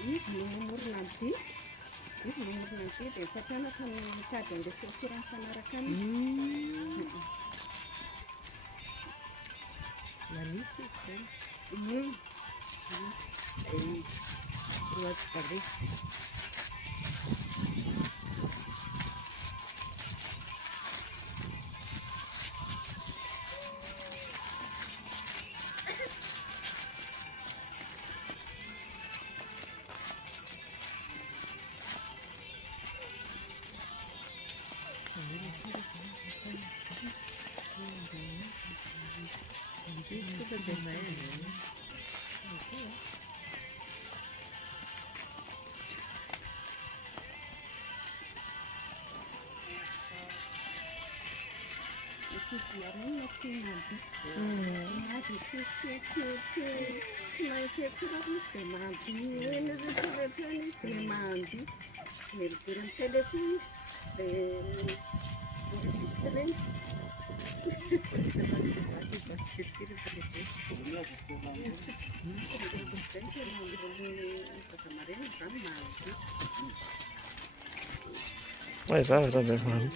izy mamorona ny dia izy mamorona ny dia dia efa mpianatra ny mitady an'ilay structure mifanaraka aminy. Manisy izy zany. Roaty bale. Isso tudo bem, né? Fizeram maquinado. Mas é que não tem mais. Ele recebe planos de mando. Ele tem telefone. Estranho. Vai, vai, vai, vai.